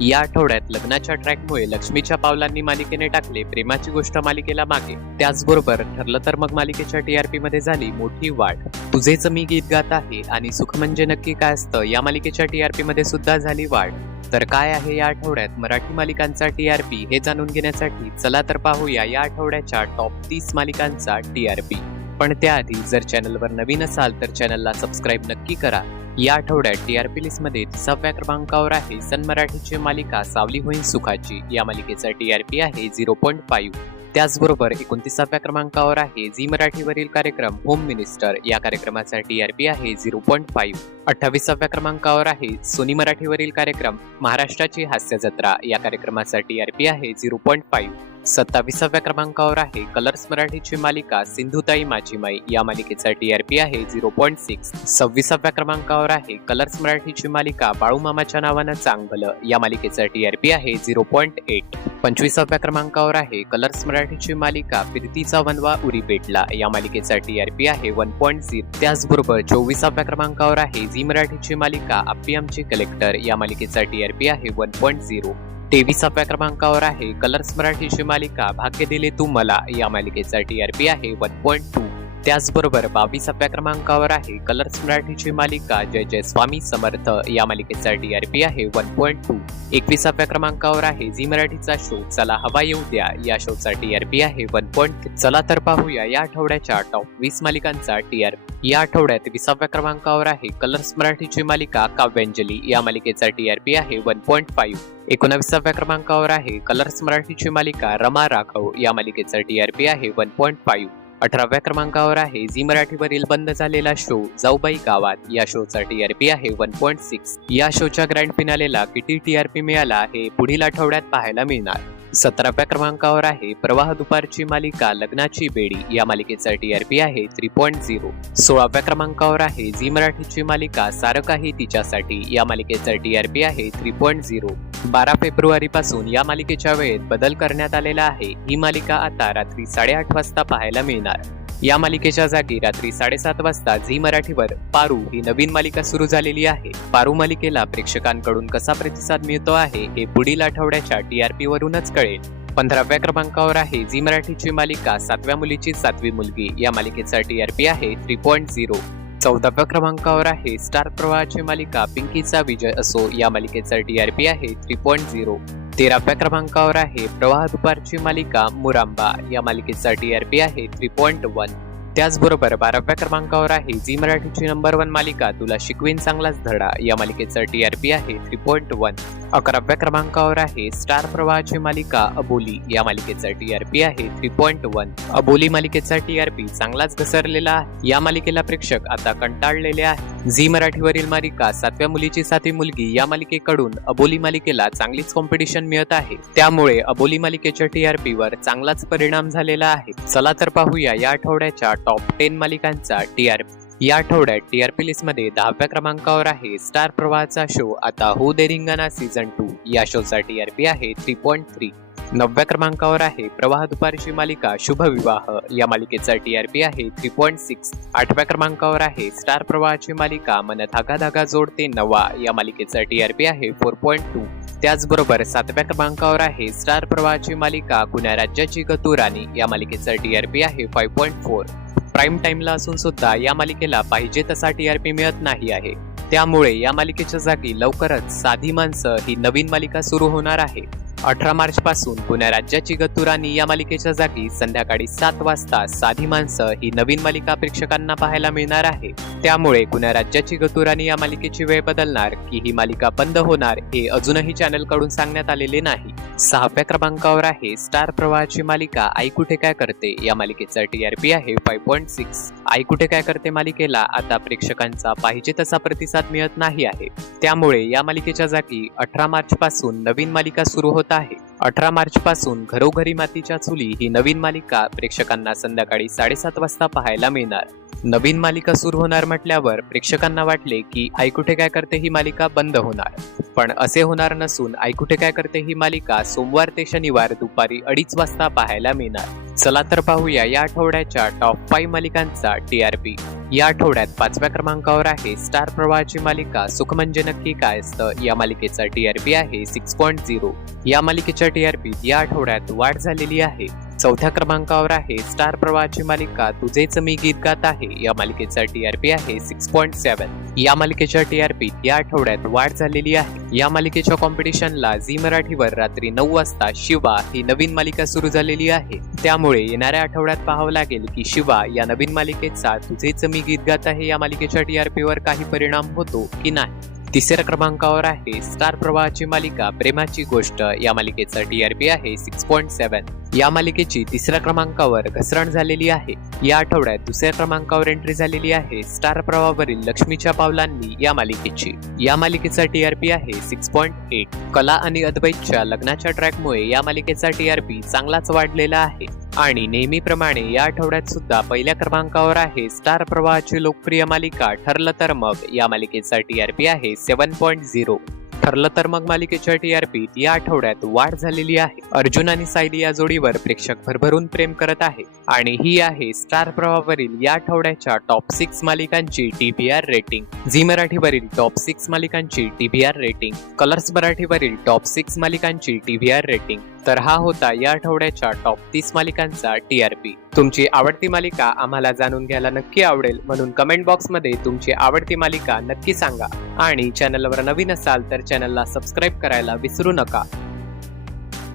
या आठवड्यात लग्नाच्या ट्रॅकमुळे लक्ष्मीच्या पावलांनी मालिकेने टाकले प्रेमाची गोष्ट मालिकेला मागे. त्याचबरोबर ठरलं तर मग मालिकेच्या टीआरपी मध्ये झाली मोठी वाढ. तुझेच मी गीत गात आहे आणि सुख म्हणजे नक्की काय असतं या मालिकेच्या टीआरपी मध्ये सुद्धा झाली वाढ. तर काय आहे या आठवड्यात मराठी मालिकांचा टीआरपी हे जाणून घेण्यासाठी चला तर पाहूया या आठवड्याच्या टॉप 30 मालिकांचा टीआरपी. पण त्याआधी जर चॅनलवर नवीन असाल तर चॅनलला सबस्क्राईब नक्की करा. या आठवड्यात टीआरपी लिस्टमध्ये 10व्या क्रमांकावर आहे सन मराठीची मालिका सावली होईल सुखाची. या मालिकेचा टीआरपी आहे 0.5. त्याचबरोबर 29व्या क्रमांकावर आहे झी मराठीवरील कार्यक्रम होम मिनिस्टर. या कार्यक्रमाचा टीआरपी आहे 0.5. 28व्या क्रमांकावर आहे सोनी मराठीवरील कार्यक्रम महाराष्ट्राची हास्य जत्रा. या कार्यक्रमाचा टीआरपी आहे 0.5. 27व्या क्रमांकावर आहे कलर्स मराठीची मालिका सिंधुताई माझी माई. या मालिकेचा टीआरपी आहे 0.6. 26व्या क्रमांकावर आहे कलर्स मराठीची मालिका बाळू मामाच्या नावानं चांग भलं. या मालिकेचा टीआरपी आहे 0.8. 25व्या क्रमांकावर आहे कलर्स मराठीची मालिका फिरतीचा वनवा उरी पेटला. या मालिकेचा टीआरपी आहे 1.0. त्याचबरोबर 24व्या क्रमांकावर आहे झी मराठीची मालिका आप्पी आमची कलेक्टर. या मालिकेचा टीआरपी आहे 1.0. 23व्या क्रमांकावर आहे कलर्स मराठीची मालिका भाग्य दिले तू मला. या मालिकेचा टीआरपी आहे 1.2. त्याचबरोबर 22व्या क्रमांकावर आहे कलर्स मराठीची मालिका जय जय स्वामी समर्थ. या मालिकेचा टीआरपी आहे 1.2. 21व्या क्रमांकावर आहे झी मराठीचा शो चला हवा येऊ द्या. या शोचा टीआरपी आहे 1.3. चला तर पाहूया या आठवड्याच्या टॉप 20 मालिकांचा टीआरपी. या आठवड्यात 20व्या क्रमांकावर आहे कलर्स मराठीची मालिका काव्यांजली. या मालिकेचा टीआरपी आहे 1.5. 19व्या क्रमांकावर आहे कलर्स मराठीची मालिका रमा राघव. या मालिकेचा टीआरपी आहे 1.5. 18व्या क्रमांकावर आहे झी मराठीवरील बंद झालेला शो जाऊबाई गावात. या शोचा टीआरपी आहे 1.6. या शोच्या ग्रँड फिनालेला किती टीआरपी मिळाला हे पुढील आठवड्यात पाहायला मिळणार. 17व्या क्रमांकावर आहे प्रवाह दुपारची मालिका लग्नाची बेडी. या मालिकेचा टीआरपी आहे 3.0. 16व्या क्रमांकावर आहे झी मराठीची मालिका सारं काही तिच्यासाठी. या मालिकेचा टीआरपी आहे 3.0. 12 फेब्रुवारी पासून या मालिकेच्या वेळेत बदल करण्यात आलेला आहे. ही मालिका आता रात्री 8:30 वाजता पाहायला मिळणार. या मालिकेच्या जागी रात्री 7:30 वाजता झी मराठीवर पारू ही नवीन मालिका सुरू झालेली आहे. पारू मालिकेला प्रेक्षकांकडून कसा प्रतिसाद मिळतो आहे हे पुढील आठवड्याच्या टीआरपी वरूनच कळेल. 15व्या क्रमांकावर आहे झी मराठीची मालिका 7व्या मुलीची 7वी मुलगी. या मालिकेचा टीआरपी आहे 3.0. 14व्या क्रमांकावर आहे स्टार प्रवाहाची मालिका पिंकीचा विजय असो. या मालिकेचा टीआरपी आहे 3.0. 13व्या क्रमांकावर आहे प्रवाह दुपारची मालिका मुरांबा. या मालिकेचा टीआरपी आहे 3.1. त्याचबरोबर 12व्या क्रमांकावर आहे झी मराठीची नंबर 1 मालिका तुला शिकवीन चांगलाच धडा. या मालिकेचा टीआरपी आहे 3.1. 11व्या क्रमांकावर आहे स्टार प्रवाहाची मालिका अबोली. या मालिकेचा टीआरपी आहे 3.1. अबोली मालिकेचा टीआरपी चांगलाच घसरलेला आहे. या मालिकेला प्रेक्षक आता कंटाळलेले आहेत. झी मराठीवरील मालिका 7व्या मुलीची 7वी मुलगी या मालिकेकडून अबोली मालिकेला चांगलीच कॉम्पिटिशन मिळत आहे. त्यामुळे अबोली मालिकेच्या टीआरपी वर चांगलाच परिणाम झालेला आहे. चला तर पाहूया या आठवड्याच्या टॉप 10 मालिकांचा टीआरपी. या आठवड्यात टीआरपी लिस्ट मध्ये 10व्या क्रमांकावर आहे स्टार प्रवाहाचा शो आता हो दे रिंगाणा सीझन 2. या शोचा टीआरपी आहे 3.3. 9व्या क्रमांकावर आहे प्रवाह दुपारची मालिका शुभ विवाह. या मालिकेचा टीआरपी आहे 3.6. 8व्या क्रमांकावर आहे स्टार प्रवाहाची मालिका मन धागा धागा जोडते नवा. या मालिकेचा टीआरपी आहे 4.2. त्याचबरोबर 7व्या क्रमांकावर आहे स्टार प्रवाहाची मालिका कुण्या राज्याची गतू राणी. या मालिकेचा टीआरपी आहे 5.4. प्राईम टाइमला असून सुद्धा या मालिकेला पाहिजे तसा टीआरपी मिळत नाही आहे. त्यामुळे या मालिकेच्या जागी लवकरच साधी माणसं ही नवीन मालिका सुरू होणार आहे. 18 मार्च पासून पुण्या राज्याची गतुराणी या मालिकेच्या जागी संध्याकाळी 7 वाजता साधी माणसं ही नवीन मालिका प्रेक्षकांना पाहायला मिळणार आहे. त्यामुळे पुण्या राज्याची गतुराणी या मालिकेची वेळ बदलणार की ही मालिका बंद होणार हे अजूनही चॅनल कडून सांगण्यात आलेले नाही. 6व्या क्रमांकावर आहे स्टार प्रवाहाची मालिका आई कुठे काय करते. या मालिकेचा टीआरपी आहे 5.6. आई कुठे काय करते मालिकेला आता प्रेक्षकांचा पाहिजे तसा प्रतिसाद मिळत नाही आहे. त्यामुळे या मालिकेच्या जागी 18 मार्च पासून नवीन मालिका सुरू होत आहे. 18 मार्च पासून घरोघरी मातीच्या चुली ही नवीन मालिका प्रेक्षकांना संध्याकाळी 7:30 वाजता पाहायला मिळणार. नवीन मालिका सुरू होणार म्हटल्यावर प्रेक्षकांना वाटले की आई कुठे काय करते ही मालिका बंद होणार. पण असे होणार नसून आई कुठे काय करते ही मालिका सोमवार ते शनिवार दुपारी 2:30 वाजता पाहायला मिळणार. चला तर पाहूया या आठवड्याच्या टॉप 5 मालिकांचा टीआरपी. या आठवड्यात 5व्या क्रमांकावर आहे स्टार प्रवाहाची मालिका सुख म्हणजे नक्की काय असतं. या मालिकेचा टीआरपी आहे 6.0. या मालिकेच्या टीआरपीत या आठवड्यात वाढ झालेली आहे. 4थ्या क्रमांकावर आहे स्टार प्रवाहाची मालिका तुझेच मी गीत गात आहे. या मालिकेचा टीआरपी आहे 6.7. या मालिकेच्या टीआरपीत या आठवड्यात वाढ झालेली आहे. या मालिकेच्या कॉम्पिटिशनला झी मराठीवर रात्री 9 वाजता शिवा ही नवीन मालिका सुरू झालेली आहे. त्यामुळे येणाऱ्या आठवड्यात पाहावं लागेल की शिवा या नवीन मालिकेचा तुझेच मी गीत गात आहे या मालिकेच्या टीआरपीवर काही परिणाम होतो की नाही. 3ऱ्या क्रमांकावर आहे स्टार प्रवाहाची मालिका प्रेमाची गोष्ट. या मालिकेचा टीआरपी आहे 6.7. या मालिकेची 3ऱ्या क्रमांकावर घसरण झालेली आहे. या आठवड्यात 2ऱ्या क्रमांकावर एंट्री झालेली आहे स्टार प्रवाहावरील लक्ष्मीच्या पावलांनी या मालिकेची. या मालिकेचा टीआरपी आहे 6.8. कला आणि अद्वैतच्या लग्नाच्या ट्रॅकमुळे या मालिकेचा टीआरपी चांगलाच वाढलेला आहे. आणि नेहमीप्रमाणे या आठवड्यात सुद्धा पहिल्या क्रमांकावर आहे स्टार प्रवाहाची लोकप्रिय मालिका ठरलं तर मग. या मालिकेचा टीआरपी आहे 7.0. ठरलं तर मग मालिकेच्या टीआरपीत या आठवड्यात वाढ झालेली आहे. अर्जुन आणि सायली या जोडीवर प्रेक्षक भरभरून प्रेम करत आहे आणि ही आहे स्टार प्रवाहावरील या आठवड्याच्या टॉप 6 मालिकांची टीबीआर रेटिंग. झी मराठीवरील टॉप 6 मालिकांची टीबीआर रेटिंग, कलर्स मराठीवरील टॉप 6 मालिकांची टीबीआर रेटिंग. तर हा होता या आठवड्याच्या टॉप 30 मालिकांचा टीआरपी. तुमची आवडती मालिका आम्हाला जाणून घ्यायला नक्की आवडेल, म्हणून कमेंट बॉक्समध्ये तुमची आवडती मालिका नक्की सांगा. आणि चॅनलवर नवीन असाल तर चॅनलला सबस्क्राईब करायला विसरू नका.